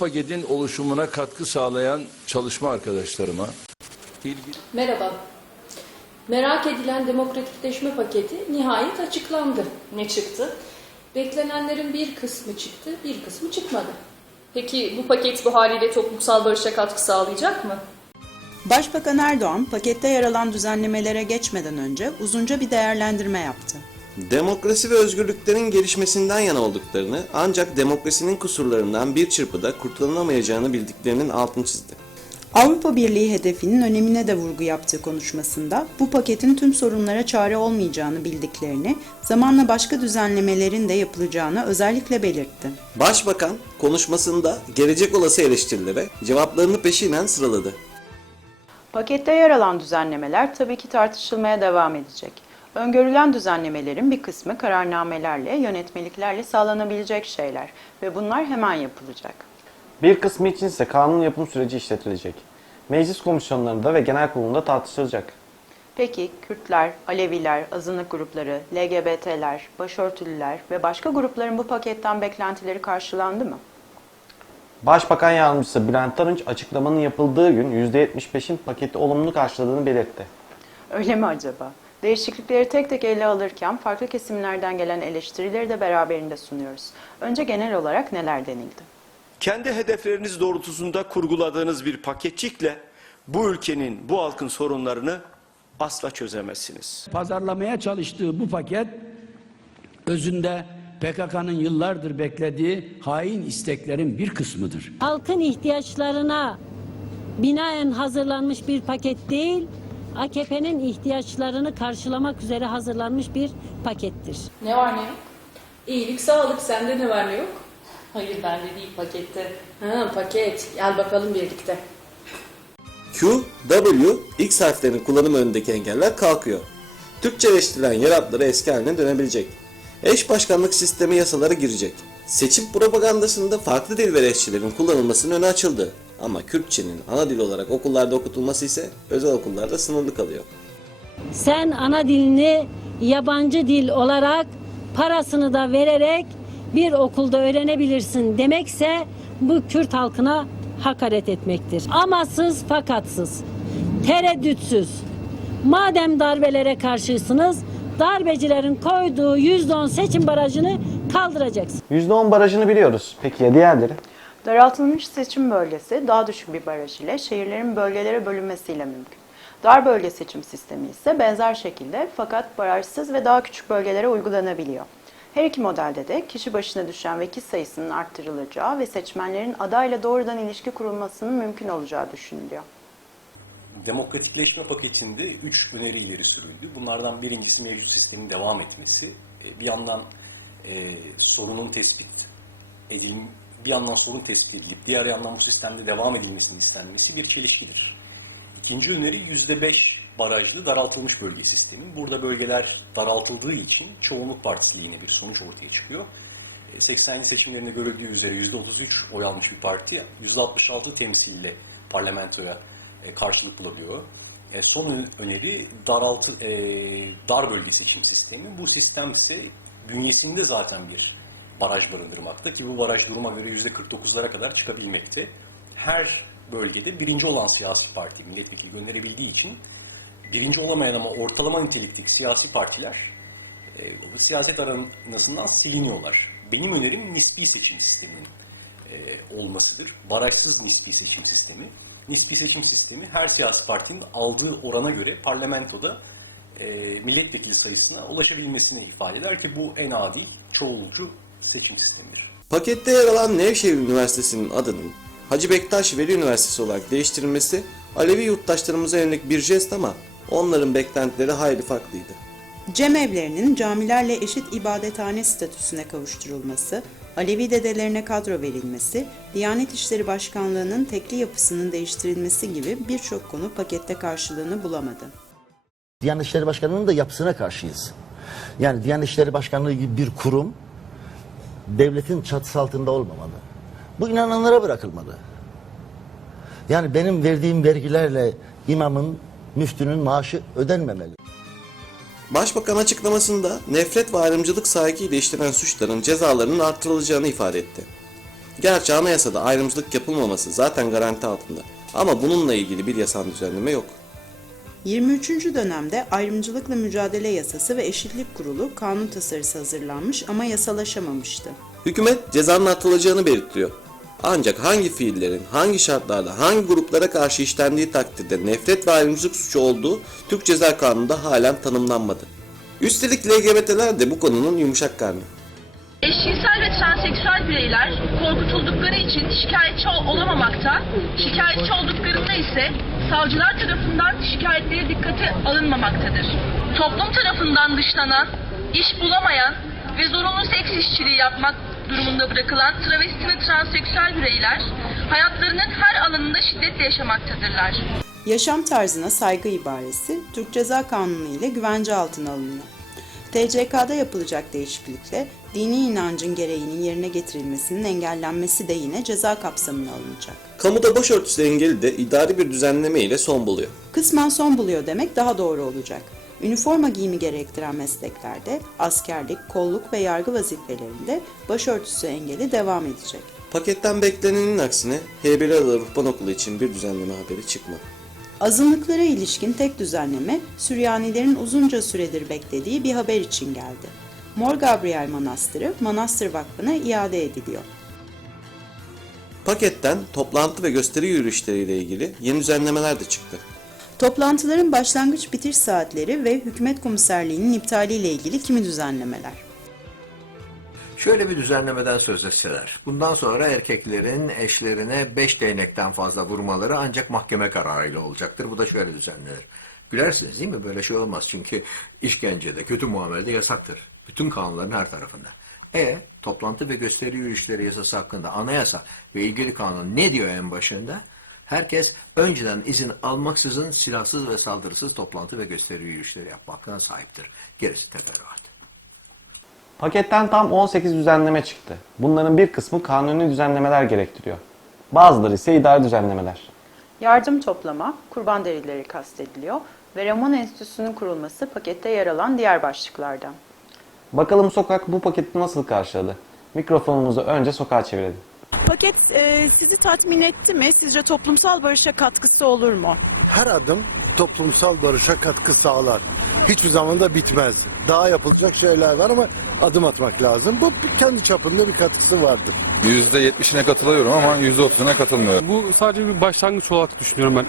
paketin oluşumuna katkı sağlayan çalışma arkadaşlarıma, ilgili Merhaba. Merak edilen demokratikleşme paketi nihayet açıklandı. Ne çıktı? Beklenenlerin bir kısmı çıktı, bir kısmı çıkmadı. Peki bu paket bu haliyle toplumsal barışa katkı sağlayacak mı? Başbakan Erdoğan pakette yer alan düzenlemelere geçmeden önce uzunca bir değerlendirme yaptı. Demokrasi ve özgürlüklerin gelişmesinden yana olduklarını ancak demokrasinin kusurlarından bir çırpıda kurtulunamayacağını bildiklerinin altını çizdi. Avrupa Birliği hedefinin önemine de vurgu yaptığı konuşmasında bu paketin tüm sorunlara çare olmayacağını bildiklerini, zamanla başka düzenlemelerin de yapılacağını özellikle belirtti. Başbakan konuşmasında gelecek olası eleştirilere cevaplarını peşinen sıraladı. Pakette yer alan düzenlemeler tabii ki tartışılmaya devam edecek. Öngörülen düzenlemelerin bir kısmı kararnamelerle, yönetmeliklerle sağlanabilecek şeyler ve bunlar hemen yapılacak. Bir kısmı içinse kanun yapım süreci işletilecek. Meclis komisyonlarında ve genel kurulunda tartışılacak. Peki Kürtler, Aleviler, azınlık grupları, LGBT'ler, başörtülüler ve başka grupların bu paketten beklentileri karşılandı mı? Başbakan Yardımcısı Bülent Arınç açıklamanın yapıldığı gün %75'in paketi olumlu karşıladığını belirtti. Öyle mi acaba? Değişiklikleri tek tek ele alırken farklı kesimlerden gelen eleştirileri de beraberinde sunuyoruz. Önce genel olarak neler denildi? kendi hedefleriniz doğrultusunda kurguladığınız bir paketçikle bu ülkenin, bu halkın sorunlarını asla çözemezsiniz. pazarlamaya çalıştığı bu paket özünde PKK'nın yıllardır beklediği hain isteklerin bir kısmıdır. halkın ihtiyaçlarına binaen hazırlanmış bir paket değil, AKP'nin ihtiyaçlarını karşılamak üzere hazırlanmış bir pakettir. Ne var ne yok? İyilik, sağlık, sende ne var ne yok? Hayır bende değil pakette. Ha, paket. Gel bakalım birlikte. Q, W, X harflerinin kullanım önündeki engeller kalkıyor. Türkçeleştirilen yer adları eski haline dönebilecek. Eş başkanlık sistemi yasaları girecek. Seçim propagandasında farklı dil ve eşçilerin kullanılmasının önü açıldı. Ama Kürtçenin ana dil olarak okullarda okutulması ise özel okullarda sınırlı kalıyor. Sen ana dilini yabancı dil olarak parasını da vererek bir okulda öğrenebilirsin demekse bu Kürt halkına hakaret etmektir. Amasız fakatsız, tereddütsüz. Madem darbelere karşısınız, darbecilerin koyduğu %10 seçim barajını kaldıracaksın. %10 barajını biliyoruz. Peki ya diğerleri? Daraltılmış seçim bölgesi daha düşük bir baraj ile şehirlerin bölgelere bölünmesiyle mümkün. Dar bölge seçim sistemi ise benzer şekilde fakat barajsız ve daha küçük bölgelere uygulanabiliyor. Her iki modelde de kişi başına düşen vekil sayısının arttırılacağı ve seçmenlerin adayla doğrudan ilişki kurulmasının mümkün olacağı düşünülüyor. Demokratikleşme paketinde 3 öneri ileri sürüldü. Bunlardan birincisi mevcut sistemin devam etmesi. E, Bir yandan e, sorunun tespit edil bir yandan sorun tespit edilip diğer yandan bu sistemde devam edilmesinin istenmesi bir çelişkidir. İkinci öneri %5 barajlı daraltılmış bölge sistemi. Burada bölgeler daraltıldığı için çoğunluk partisi lehine bir sonuç ortaya çıkıyor. E, 80'li seçimlerinde görüldüğü üzere %33 oy almış bir parti %66 temsille parlamentoya e, karşılık bulabiliyor. E, son öneri daraltı e, dar bölge seçim sistemi. Bu sistem ise bünyesinde zaten bir baraj barındırmakta ki bu baraj duruma göre %49'lara kadar çıkabilmekte. Her bölgede birinci olan siyasi parti milletvekili gönderebildiği için birinci olamayan ama ortalama nitelikteki siyasi partiler e, bu siyaset aranasından siliniyorlar. Benim önerim nispi seçim sisteminin e, olmasıdır. Barajsız nispi seçim sistemi. Nispi seçim sistemi her siyasi partinin aldığı orana göre parlamentoda e, milletvekili sayısına ulaşabilmesini ifade eder ki bu en adil, çoğulcu seçim sistemidir. Pakette yer alan Nevşehir Üniversitesi'nin adının Hacı Bektaş Veli Üniversitesi olarak değiştirilmesi Alevi yurttaşlarımıza yönelik bir jest ama onların beklentileri hayli farklıydı. Cemevlerinin camilerle eşit ibadethane statüsüne kavuşturulması, Alevi dedelerine kadro verilmesi, Diyanet İşleri Başkanlığı'nın tekli yapısının değiştirilmesi gibi birçok konu pakette karşılığını bulamadı. Diyanet İşleri Başkanlığı'nın da yapısına karşıyız. Yani Diyanet İşleri Başkanlığı gibi bir kurum devletin çatısı altında olmamalı. Bu inananlara bırakılmalı. Yani benim verdiğim vergilerle imamın, müftünün maaşı ödenmemeli. Başbakan açıklamasında nefret ve ayrımcılık sahikiyle işlenen suçların cezalarının artırılacağını ifade etti. Gerçi anayasada ayrımcılık yapılmaması zaten garanti altında. Ama bununla ilgili bir yasal düzenleme yok. 23. dönemde ayrımcılıkla mücadele yasası ve eşitlik kurulu kanun tasarısı hazırlanmış ama yasalaşamamıştı. Hükümet cezanın atılacağını belirtiyor. Ancak hangi fiillerin, hangi şartlarda, hangi gruplara karşı işlendiği takdirde nefret ve ayrımcılık suçu olduğu Türk Ceza Kanunu'nda halen tanımlanmadı. Üstelik LGBT'ler de bu konunun yumuşak karnı. Eşcinsel ve transseksüel bireyler korkutuldukları için şikayetçi ol- olamamakta, şikayetçi olduklarında ise savcılar tarafından şikayetleri dikkate alınmamaktadır. Toplum tarafından dışlanan, iş bulamayan ve zorunlu seks işçiliği yapmak durumunda bırakılan travesti ve transseksüel bireyler hayatlarının her alanında şiddetle yaşamaktadırlar. Yaşam tarzına saygı ibaresi Türk Ceza Kanunu ile güvence altına alınıyor. TCK'da yapılacak değişiklikle dini inancın gereğinin yerine getirilmesinin engellenmesi de yine ceza kapsamına alınacak. Kamuda başörtüsü engeli de idari bir düzenleme ile son buluyor. Kısmen son buluyor demek daha doğru olacak. Üniforma giyimi gerektiren mesleklerde askerlik, kolluk ve yargı vazifelerinde başörtüsü engeli devam edecek. Paketten beklenenin aksine H1 Adalı Ruhban Okulu için bir düzenleme haberi çıkmadı. Azınlıklara ilişkin tek düzenleme Süryanilerin uzunca süredir beklediği bir haber için geldi. Mor Gabriel Manastırı Manastır Vakfı'na iade ediliyor. Paketten toplantı ve gösteri yürüyüşleriyle ilgili yeni düzenlemeler de çıktı. Toplantıların başlangıç bitiş saatleri ve hükümet komiserliğinin iptaliyle ilgili kimi düzenlemeler. Şöyle bir düzenlemeden söz etseler. Bundan sonra erkeklerin eşlerine 5 değnekten fazla vurmaları ancak mahkeme kararıyla olacaktır. Bu da şöyle düzenlenir. Gülersiniz değil mi? Böyle şey olmaz. Çünkü işkencede, kötü muamelede yasaktır. Bütün kanunların her tarafında. E toplantı ve gösteri yürüyüşleri yasası hakkında anayasa ve ilgili kanun ne diyor en başında? Herkes önceden izin almaksızın silahsız ve saldırısız toplantı ve gösteri yürüyüşleri yapma hakkına sahiptir. Gerisi teferruat. Paketten tam 18 düzenleme çıktı. Bunların bir kısmı kanuni düzenlemeler gerektiriyor. Bazıları ise idari düzenlemeler. Yardım toplama, kurban derileri kastediliyor ve Ramon Enstitüsü'nün kurulması pakette yer alan diğer başlıklardan. Bakalım sokak bu paketi nasıl karşıladı? Mikrofonumuzu önce sokağa çevirelim. Paket e, sizi tatmin etti mi? Sizce toplumsal barışa katkısı olur mu? Her adım toplumsal barışa katkı sağlar. Hiçbir zaman da bitmez. Daha yapılacak şeyler var ama adım atmak lazım. Bu kendi çapında bir katkısı vardır. %70'ine katılıyorum ama %30'una katılmıyorum. Bu sadece bir başlangıç olarak düşünüyorum ben.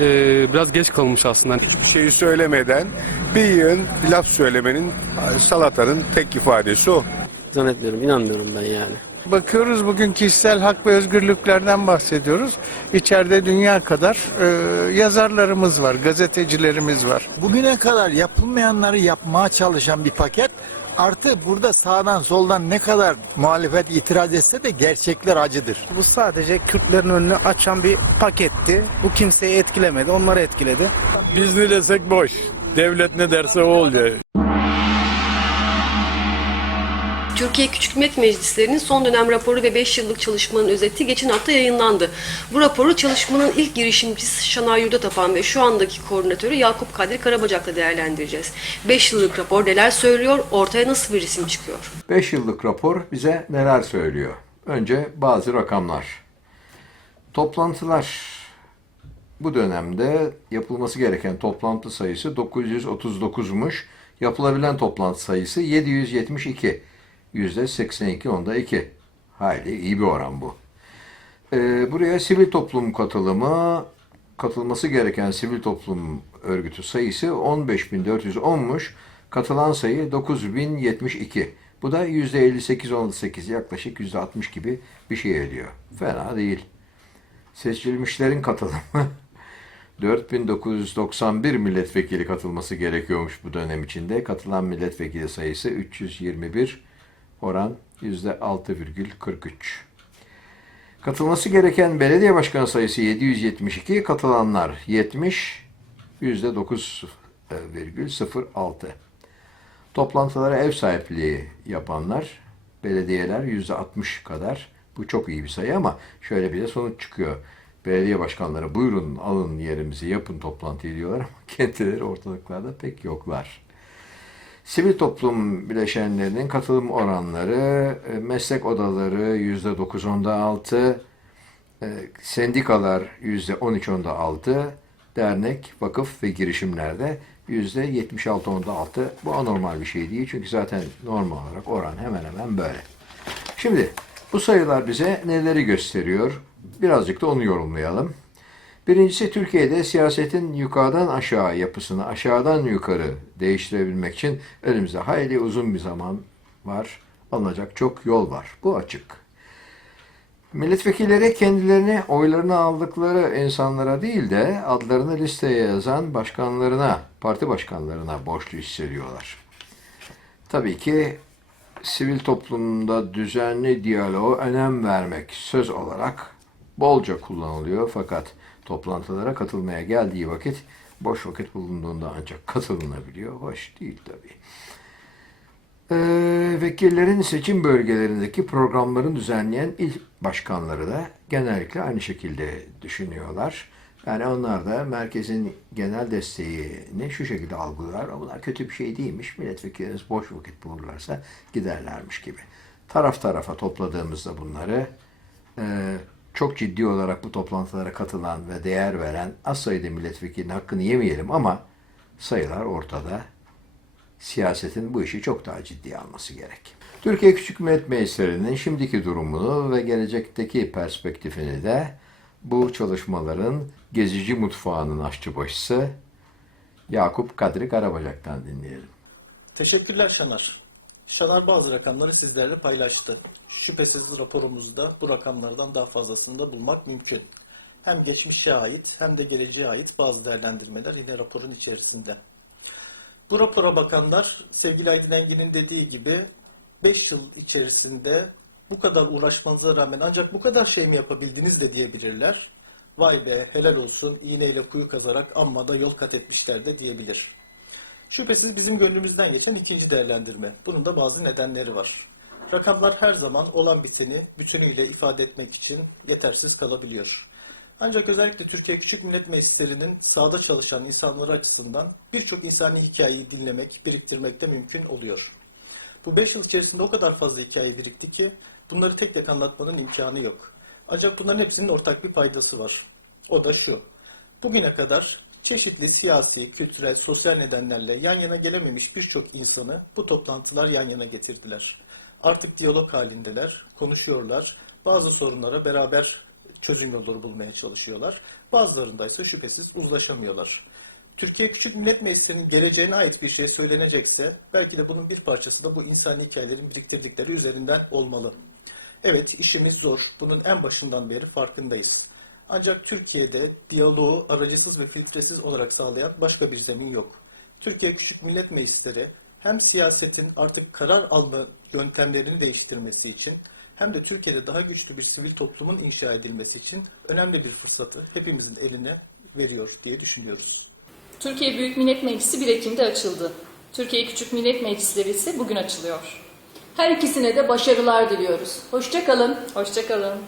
Ee, biraz geç kalmış aslında. Hiçbir şeyi söylemeden bir yığın laf söylemenin salatanın tek ifadesi o. Zannetmiyorum, inanmıyorum ben yani. Bakıyoruz bugün kişisel hak ve özgürlüklerden bahsediyoruz. İçeride dünya kadar e, yazarlarımız var, gazetecilerimiz var. Bugüne kadar yapılmayanları yapmaya çalışan bir paket artı burada sağdan soldan ne kadar muhalefet itiraz etse de gerçekler acıdır. Bu sadece Kürtlerin önünü açan bir paketti. Bu kimseyi etkilemedi, onları etkiledi. Biz ne desek boş. Devlet ne derse o oluyor. Türkiye Küçük Millet Meclislerinin son dönem raporu ve 5 yıllık çalışmanın özeti geçen hafta yayınlandı. Bu raporu çalışmanın ilk girişimcisi Şanay Yurdatapan ve şu andaki koordinatörü Yakup Kadir Karabacak'la değerlendireceğiz. 5 yıllık rapor neler söylüyor, ortaya nasıl bir resim çıkıyor? 5 yıllık rapor bize neler söylüyor? Önce bazı rakamlar. Toplantılar bu dönemde yapılması gereken toplantı sayısı 939'muş. Yapılabilen toplantı sayısı 772. Yüzde 82 onda 2. Hayli iyi bir oran bu. Ee, buraya sivil toplum katılımı, katılması gereken sivil toplum örgütü sayısı 15.410'muş. Katılan sayı 9.072. Bu da %58-18 yaklaşık %60 gibi bir şey ediyor. Fena değil. Seçilmişlerin katılımı 4991 milletvekili katılması gerekiyormuş bu dönem içinde. Katılan milletvekili sayısı 321, oran %6,43. Katılması gereken belediye başkanı sayısı 772, katılanlar 70, %9,06. Toplantılara ev sahipliği yapanlar, belediyeler %60 kadar. Bu çok iyi bir sayı ama şöyle bir de sonuç çıkıyor. Belediye başkanları buyurun alın yerimizi yapın toplantıyı diyorlar ama kendileri ortalıklarda pek yoklar. Sivil toplum bileşenlerinin katılım oranları, e, meslek odaları %9.6, e, sendikalar %13.6, dernek, vakıf ve girişimlerde %76.6. Bu anormal bir şey değil çünkü zaten normal olarak oran hemen hemen böyle. Şimdi bu sayılar bize neleri gösteriyor? Birazcık da onu yorumlayalım. Birincisi Türkiye'de siyasetin yukarıdan aşağı yapısını aşağıdan yukarı değiştirebilmek için önümüzde hayli uzun bir zaman var. Alınacak çok yol var. Bu açık. Milletvekilleri kendilerini oylarını aldıkları insanlara değil de adlarını listeye yazan başkanlarına, parti başkanlarına borçlu hissediyorlar. Tabii ki sivil toplumda düzenli diyaloğa önem vermek söz olarak bolca kullanılıyor fakat toplantılara katılmaya geldiği vakit boş vakit bulunduğunda ancak katılınabiliyor. Hoş değil tabii. Ee, vekillerin seçim bölgelerindeki programların düzenleyen il başkanları da genellikle aynı şekilde düşünüyorlar. Yani onlar da merkezin genel desteğini şu şekilde algılıyorlar. Bunlar kötü bir şey değilmiş. Milletvekilleriniz boş vakit bulurlarsa giderlermiş gibi. Taraf tarafa topladığımızda bunları e, çok ciddi olarak bu toplantılara katılan ve değer veren az sayıda milletvekilinin hakkını yemeyelim ama sayılar ortada siyasetin bu işi çok daha ciddiye alması gerek. Türkiye Küçük Millet Meclisi'nin şimdiki durumunu ve gelecekteki perspektifini de bu çalışmaların gezici mutfağının aşçıbaşısı Yakup Kadri Karabacak'tan dinleyelim. Teşekkürler Şanar. Şanar bazı rakamları sizlerle paylaştı. Şüphesiz raporumuzda bu rakamlardan daha fazlasını da bulmak mümkün. Hem geçmişe ait hem de geleceğe ait bazı değerlendirmeler yine raporun içerisinde. Bu rapora bakanlar sevgili Aydın Engin'in dediği gibi 5 yıl içerisinde bu kadar uğraşmanıza rağmen ancak bu kadar şey mi yapabildiniz de diyebilirler. Vay be helal olsun iğneyle kuyu kazarak amma da yol kat etmişler de diyebilir. Şüphesiz bizim gönlümüzden geçen ikinci değerlendirme. Bunun da bazı nedenleri var. Rakamlar her zaman olan biteni bütünüyle ifade etmek için yetersiz kalabiliyor. Ancak özellikle Türkiye Küçük Millet Meclislerinin sahada çalışan insanları açısından birçok insani hikayeyi dinlemek, biriktirmek de mümkün oluyor. Bu 5 yıl içerisinde o kadar fazla hikaye birikti ki bunları tek tek anlatmanın imkanı yok. Ancak bunların hepsinin ortak bir paydası var. O da şu. Bugüne kadar çeşitli siyasi, kültürel, sosyal nedenlerle yan yana gelememiş birçok insanı bu toplantılar yan yana getirdiler. Artık diyalog halindeler, konuşuyorlar, bazı sorunlara beraber çözüm yolları bulmaya çalışıyorlar. Bazılarında ise şüphesiz uzlaşamıyorlar. Türkiye Küçük Millet Meclisi'nin geleceğine ait bir şey söylenecekse belki de bunun bir parçası da bu insani hikayelerin biriktirdikleri üzerinden olmalı. Evet işimiz zor. Bunun en başından beri farkındayız. Ancak Türkiye'de diyaloğu aracısız ve filtresiz olarak sağlayan başka bir zemin yok. Türkiye Küçük Millet Meclisleri hem siyasetin artık karar alma yöntemlerini değiştirmesi için hem de Türkiye'de daha güçlü bir sivil toplumun inşa edilmesi için önemli bir fırsatı hepimizin eline veriyor diye düşünüyoruz. Türkiye Büyük Millet Meclisi 1 Ekim'de açıldı. Türkiye Küçük Millet Meclisleri ise bugün açılıyor. Her ikisine de başarılar diliyoruz. Hoşçakalın. Hoşçakalın.